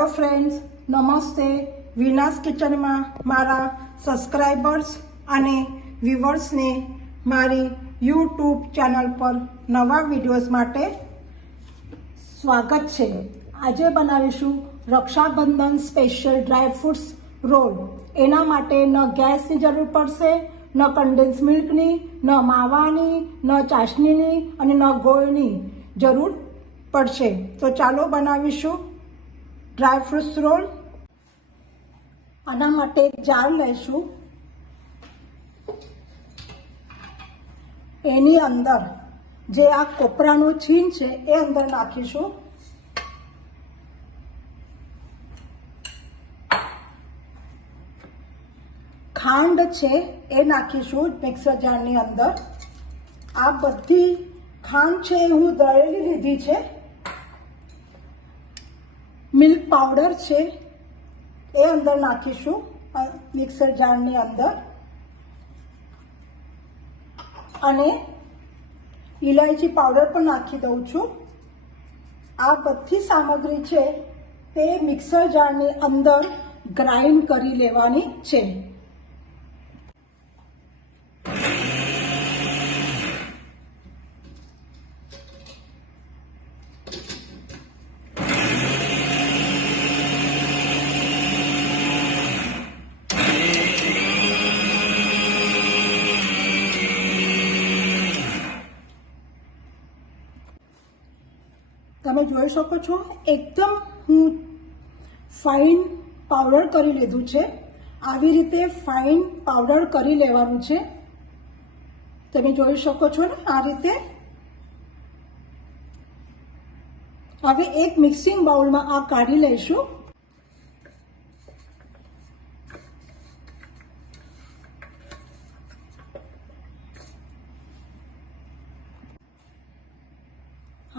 Hello friends, નમસ્તે. વિનાસ કિચનમાં મારા સબસ્ક્રાઈબર્સ અને વ્યુઅર્સને મારી યુટ્યુબ ચેનલ પર નવા વિડીયોઝ માટે સ્વાગત છે. આજે બનાવીશું Rakshabandhan special dry fruits roll. એના માટે ન ગેસની જરૂર પડશે, ન કન્ડેન્સ મિલ્કની, ન માવાની, ન ચાસણીની અને ન ગોળની જરૂર પડશે. તો ચાલો બનાવીશું ડ્રાય ફ્રૂટ્સ રોલ. આના માટે એક જાર લઈશું. એની અંદર જે આ કોપરાનું છીણ છે એ અંદર નાખીશું. ખાંડ છે એ નાખીશું મિક્સર જારની અંદર. આ બધી ખાંડ છે એ હું દળેલી લીધી છે. મિલ્ક પાવડર છે એ અંદર નાખીશું મિક્સર જારની અંદર. અને ઇલાયચી પાવડર પણ નાખી દઉં છું. આ બધી સામગ્રી છે તે મિક્સર જારની અંદર ગ્રાઇન્ડ કરી લેવાની છે. તમે જોઈ શકો છો એકદમ હું ફાઇન પાવડર કરી લીધું છે. આવી રીતે ફાઇન પાવડર કરી લેવાનું છે. તમે જોઈ શકો છો ને આ રીતે. હવે એક મિક્સિંગ બાઉલમાં આ કાઢી લઈશું.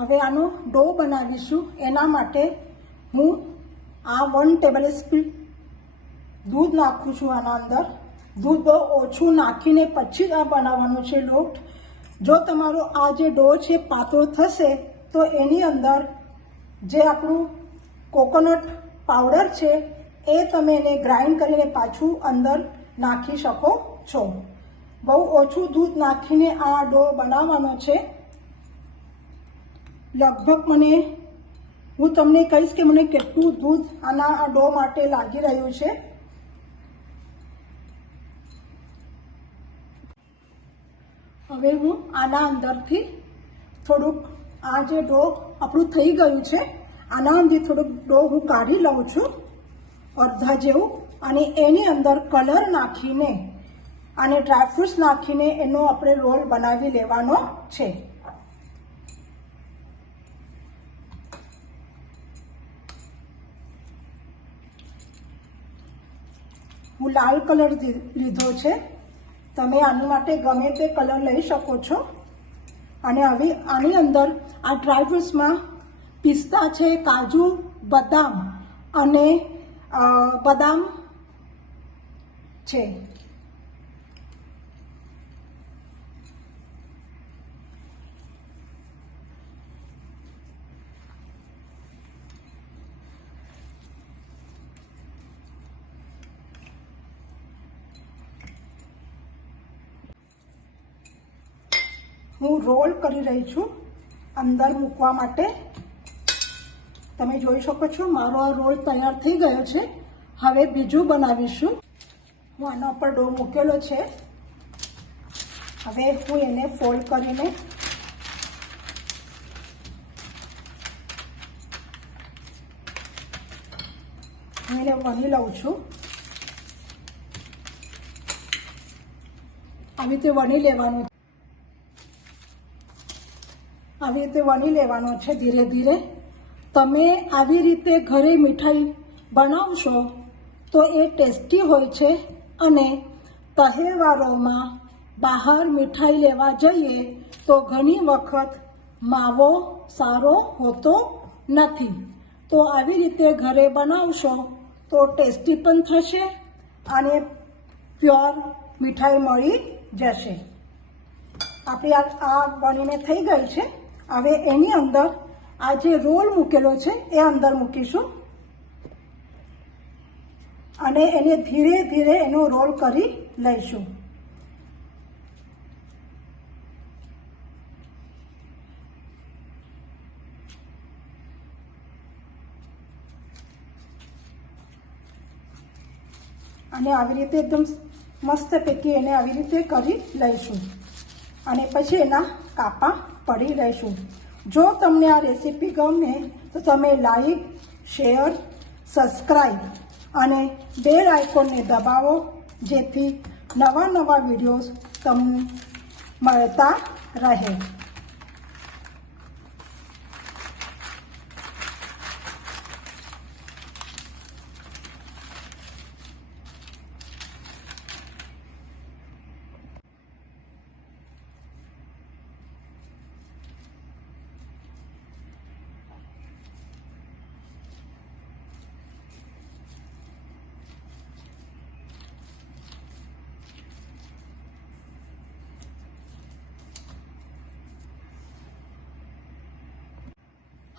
હવે આનો ડો બનાવીશું. એના માટે હું આ 1 ટેબલ સ્પૂન દૂધ નાખું છું આના અંદર. દૂધ બહુ ઓછું નાખીને પછી જ આ બનાવવાનું છે લોટ. જો તમારો આ જે ડો છે પાતળો થશે તો એની અંદર જે આપણું કોકોનટ પાવડર છે એ તમે એને ગ્રાઇન્ડ કરીને પાછું અંદર નાખી શકો છો. બહુ ઓછું દૂધ નાખીને આ ડો બનાવવાનો છે. લગભગ હું તમને કહીશ કે મને કેટલું દૂધ આ ડો માટે લાગી રહ્યું છે. હવે હું આના અંદરથી થોડુંક આ જે ડો આપણું થઈ ગયું છે આના અંદર થોડુંક ડો હું કાઢી લઉં છું અડધા જેવું. અને એની અંદર કલર નાખીને અને ડ્રાયફ્રૂટ્સ નાખીને એનો આપણે રોલ બનાવી લેવાનો છે. હું લાલ કલર લીધો છે. તમે આની માટે ગમે તે કલર લઈ શકો છો. અને હવે આની અંદર આ ડ્રાયફ્રૂટ્સમાં પિસ્તા છે, કાજુ, બદામ અને બદામ છે. હું રોલ કરી રહી છું અંદર મૂકવા માટે. તમે જોઈ શકો છો મારો આ રોલ તૈયાર થઈ ગયો છે. હવે બીજું બનાવીશું. હું આના ઉપર ડો મૂકેલો છે. હવે હું એને ફોલ્ડ કરીને હું એને વણી લઉં છું. આવી રીતે વણી લેવાનું. આવી રીતે વણી લેવાનો છે ધીરે ધીરે. તમે આવી રીતે ઘરે મીઠાઈ બનાવશો તો એ ટેસ્ટી હોય છે. અને તહેવારોમાં બહાર મીઠાઈ લેવા જઈએ તો ઘણી વખત માવો સારો હોતો નથી. તો આવી રીતે ઘરે બનાવશો તો ટેસ્ટી પણ થશે અને પ્યોર મીઠાઈ મળી જશે. આપણી આ બનીને થઈ ગઈ છે. હવે એની અંદર આ જે રોલ મૂકેલો છે એ અંદર મૂકીશું. અને એને ધીરે ધીરે એનો રોલ કરી લઈશું. અને આવી રીતે એકદમ મસ્ત પૈકી એને આવી રીતે કરી લઈશું અને પછી એના કાપા પાડી લઈશું. જો તમને આ રેસીપી ગમે તો તમે લાઈક, શેર, સબસ્ક્રાઈબ અને બેલ આઇકોનને દબાવો, જેથી નવા નવા વિડીયોઝ તમને મળતા રહે.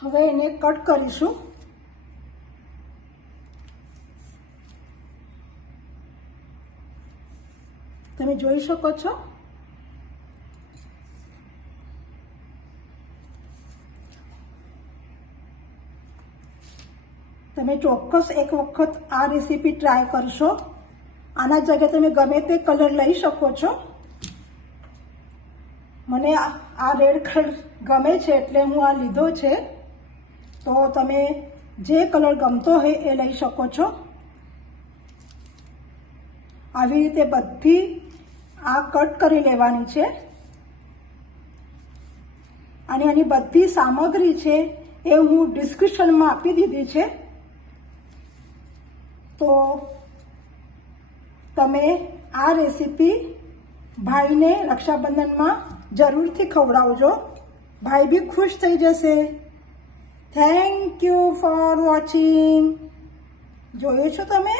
હવે એને કટ કરીશું. તમે જોઈ શકો છો. તમે ચોક્કસ એક વખત આ રેસીપી ટ્રાય કરશો. આના જગ્યાએ તમે ગમે તે કલર લઈ શકો છો. મને આ રેડ કલર ગમે છે એટલે હું આ લીધો છે. તો તમે જે કલર ગમતો હોય એ લઈ શકો છો. આવી રીતે બધી આ કટ કરી લેવાની છે અને આની બધી સામગ્રી છે એ હું ડિસ્ક્રિપ્શનમાં આપી દીધી છે. તો તમે આ રેસીપી ભાઈને રક્ષાબંધનમાં જરૂરથી ખવડાવજો. ભાઈ બી ખુશ થઈ જશે. Thank you for watching. જોયું છો તમે?